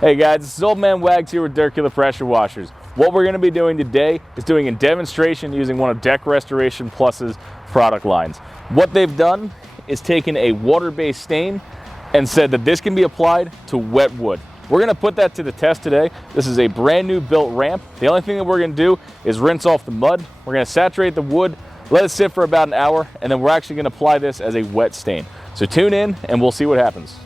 Hey guys, this is Old Man Wags here with Dirt Killer Pressure Washers. What we're going to be doing today is doing a demonstration using one of Deck Restoration Plus's product lines. What they've done is taken a water-based stain and said that this can be applied to wet wood. We're going to put that to the test today. This is a brand new built ramp. The only thing that we're going to do is rinse off the mud. We're going to saturate the wood, let it sit for about an hour, and then we're actually going to apply this as a wet stain. So tune in and we'll see what happens.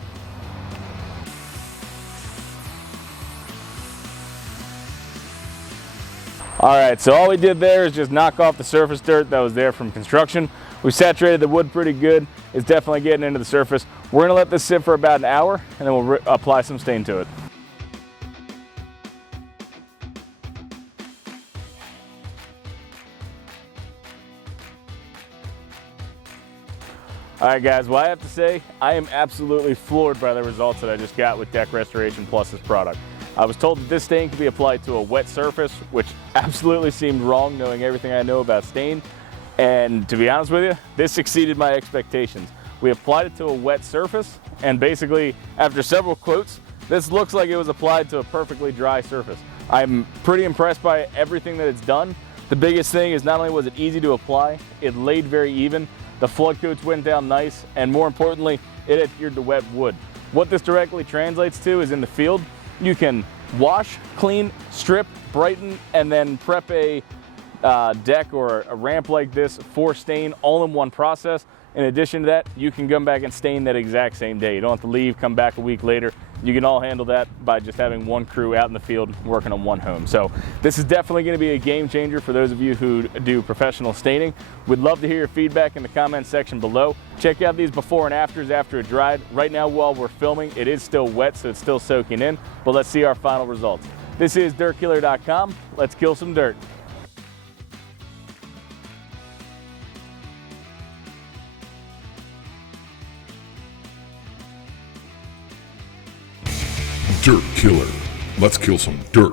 All right, so all we did there is just knock off the surface dirt that was there from construction. We saturated the wood pretty good. It's definitely getting into the surface. We're gonna let this sit for about an hour and then we'll apply some stain to it. All right guys, well I have to say, I am absolutely floored by the results that I just got with Deck Restoration Plus's product. I was told that this stain could be applied to a wet surface, which absolutely seemed wrong knowing everything I know about stain. And to be honest with you, this exceeded my expectations. We applied it to a wet surface, and basically after several quotes, this looks like it was applied to a perfectly dry surface. I'm pretty impressed by everything that it's done. The biggest thing is not only was it easy to apply, it laid very even, the flood coats went down nice, and more importantly, it adhered to wet wood. What this directly translates to is in the field, you can wash, clean, strip, brighten, and then prep a deck or a ramp like this for stain all in one process. In addition to that, you can come back and stain that exact same day. You don't have to leave, come back a week later. You can all handle that by just having one crew out in the field working on one home. So this is definitely going to be a game changer for those of you who do professional staining. We'd love to hear your feedback in the comments section below. Check out these before and afters after it dried. Right now while we're filming, it is still wet, so it's still soaking in, but let's see our final results. This is dirtkiller.com. Let's kill some dirt. Dirt Killer. Let's kill some dirt.